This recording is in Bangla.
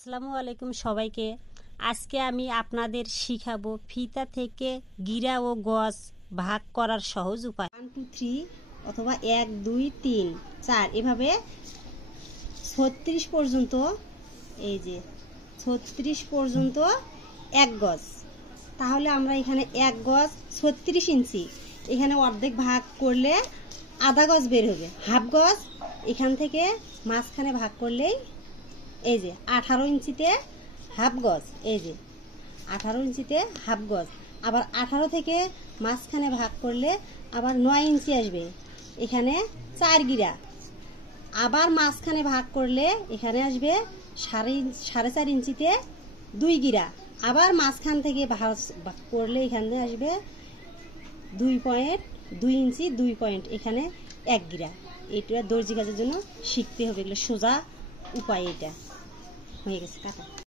আসসালামু আলাইকুম সবাইকে। আজকে আমি আপনাদের শিখাবো ফিতা থেকে গিরা ও গজ ভাগ করার সহজ উপায়। 1 2 3 অথবা 1 2 3 4 এভাবে 36 পর্যন্ত, এই যে 36 পর্যন্ত 1 গজ। তাহলে আমরা এখানে 1 গজ 36 ইঞ্চি, এখানে অর্ধেক ভাগ করলে আধা গজ বের হবে, হাফ গজ। এখান থেকে মাঝখানে ভাগ করলেই এই যে 18 ইঞ্চিতে হাফ গজ, এই যে 18 ইঞ্চিতে হাফ গজ। আবার 18 থেকে মাঝখানে ভাগ করলে আবার 9 ইঞ্চি আসবে, এখানে 4 গিরা। আবার মাঝখানে ভাগ করলে এখানে আসবে 4.5 ইঞ্চিতে 2 গিরা। আবার মাঝখান থেকে ভাগ করলে এখানে আসবে 2.2 ইঞ্চি 2 পয়েন্ট, এখানে 1 গিরা। এটা দর্জি কাজের জন্য শিখতে হবে, এগুলো সোজা উপায়। এটা হয়ে গেছে কাটা।